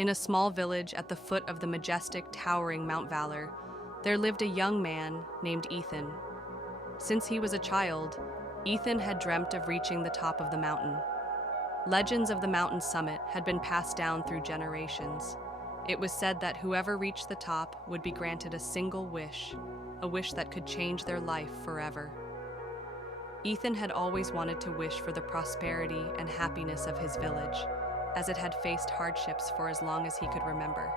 In a small village at the foot of the majestic, towering Mount Valor, there lived a young man named Ethan. Since he was a child, Ethan had dreamt of reaching the top of the mountain. Legends of the mountain's summit had been passed down through generations. It was said that whoever reached the top would be granted a single wish, a wish that could change their life forever. Ethan had always wanted to wish for the prosperity and happiness of his village, as it had faced hardships for as long as he could remember.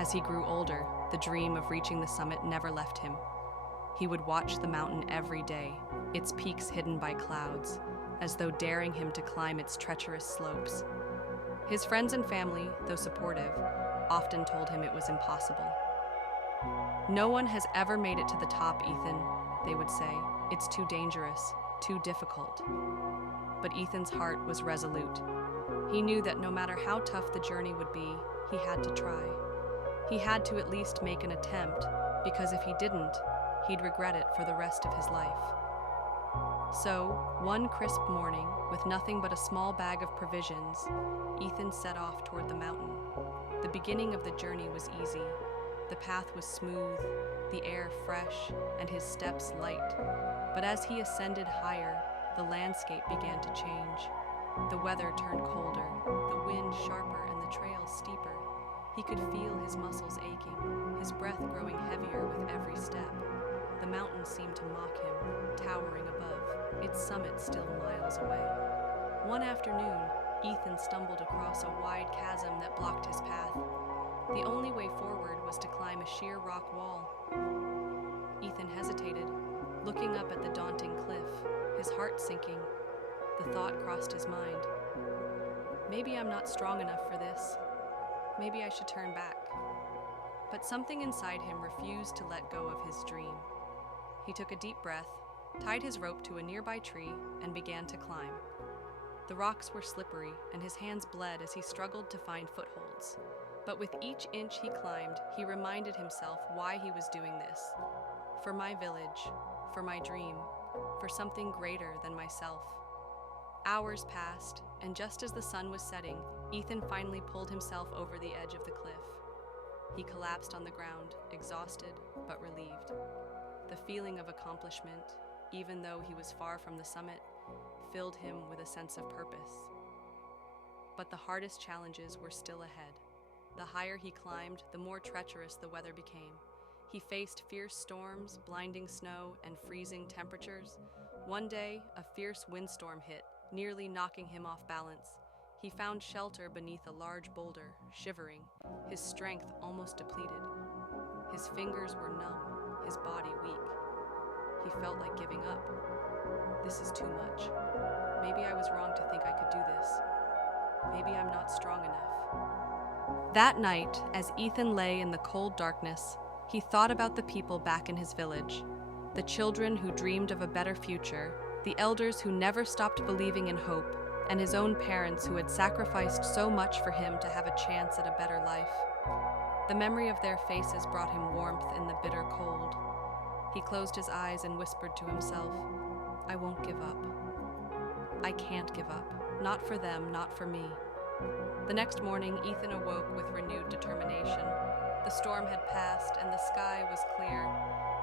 As he grew older, the dream of reaching the summit never left him. He would watch the mountain every day, its peaks hidden by clouds, as though daring him to climb its treacherous slopes. His friends and family, though supportive, often told him it was impossible. "No one has ever made it to the top, Ethan," they would say. "It's too dangerous, too difficult." But Ethan's heart was resolute. He knew that no matter how tough the journey would be, he had to try. He had to at least make an attempt, because if he didn't, he'd regret it for the rest of his life. So, one crisp morning, with nothing but a small bag of provisions, Ethan set off toward the mountain. The beginning of the journey was easy. The path was smooth, the air fresh, and his steps light. But as he ascended higher, the landscape began to change. The weather turned colder, the wind sharper, and the trail steeper. He could feel his muscles aching, his breath growing heavier with every step. The mountain seemed to mock him, towering above, its summit still miles away. One afternoon, Ethan stumbled across a wide chasm that blocked his path. The only way forward was to climb a sheer rock wall. Ethan hesitated, looking up at the daunting cliff, his heart sinking. The thought crossed his mind. Maybe I'm not strong enough for this. Maybe I should turn back. But something inside him refused to let go of his dream. He took a deep breath, tied his rope to a nearby tree, and began to climb. The rocks were slippery, and his hands bled as he struggled to find footholds. But with each inch he climbed, he reminded himself why he was doing this. For my village, for my dream, for something greater than myself. Hours passed, and just as the sun was setting, Ethan finally pulled himself over the edge of the cliff. He collapsed on the ground, exhausted but relieved. The feeling of accomplishment, even though he was far from the summit, filled him with a sense of purpose. But the hardest challenges were still ahead. The higher he climbed, the more treacherous the weather became. He faced fierce storms, blinding snow, and freezing temperatures. One day, a fierce windstorm hit, nearly knocking him off balance. He found shelter beneath a large boulder, shivering, his strength almost depleted. His fingers were numb, his body weak. He felt like giving up. This is too much. Maybe I was wrong to think I could do this. Maybe I'm not strong enough. That night, as Ethan lay in the cold darkness, he thought about the people back in his village, the children who dreamed of a better future, the elders who never stopped believing in hope, and his own parents who had sacrificed so much for him to have a chance at a better life. The memory of their faces brought him warmth in the bitter cold. He closed his eyes and whispered to himself, "I won't give up. I can't give up. Not for them, not for me." The next morning, Ethan awoke with renewed determination. The storm had passed and the sky was clear.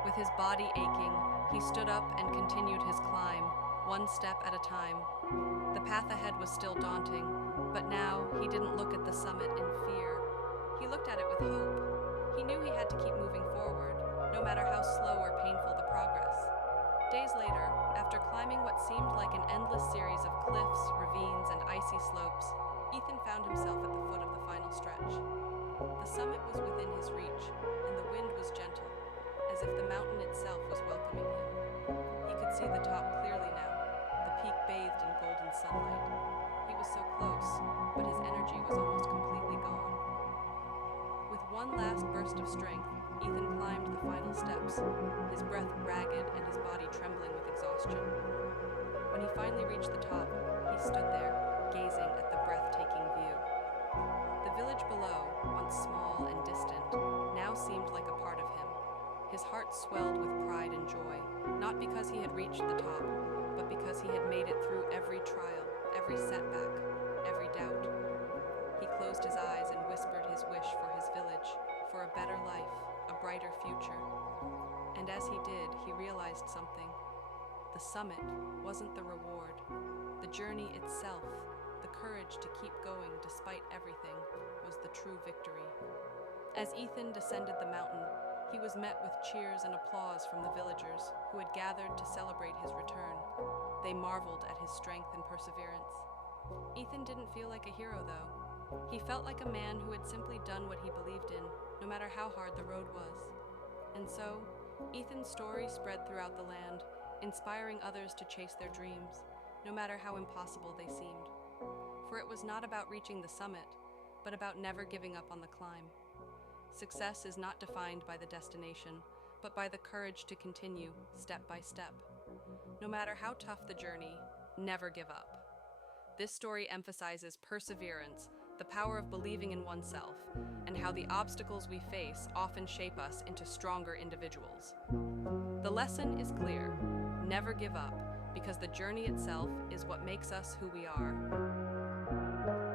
With his body aching, he stood up and continued his climb, one step at a time. The path ahead was still daunting, but now he didn't look at the summit in fear. He looked at it with hope. He knew he had to keep moving forward, no matter how slow or painful the progress. Days later, after climbing what seemed like an endless series of cliffs, ravines, and icy slopes, Ethan found himself at the foot of the final stretch. The summit was within his reach, and the wind was gentle, as if the mountain itself was welcoming him. He could see the top clearly now, the peak bathed in golden sunlight. He was so close, but his energy was almost completely gone. With one last burst of strength, Ethan climbed the final steps, his breath ragged and his body trembling with exhaustion. When he finally reached the top, he stood there, gazing at the breathtaking view. The village below, once small and distant, now seemed like a part of him. His heart swelled with pride and joy, not because he had reached the top, but because he had made it through every trial, every setback, every doubt. He closed his eyes and whispered brighter future. And as he did, he realized something. The summit wasn't the reward. The journey itself, the courage to keep going despite everything, was the true victory. As Ethan descended the mountain, he was met with cheers and applause from the villagers who had gathered to celebrate his return. They marveled at his strength and perseverance. Ethan didn't feel like a hero, though. He felt like a man who had simply done what he believed in, no matter how hard the road was. And so, Ethan's story spread throughout the land, inspiring others to chase their dreams, no matter how impossible they seemed. For it was not about reaching the summit, but about never giving up on the climb. Success is not defined by the destination, but by the courage to continue, step by step. No matter how tough the journey, never give up. This story emphasizes perseverance, the power of believing in oneself, and how the obstacles we face often shape us into stronger individuals. The lesson is clear: never give up, because the journey itself is what makes us who we are.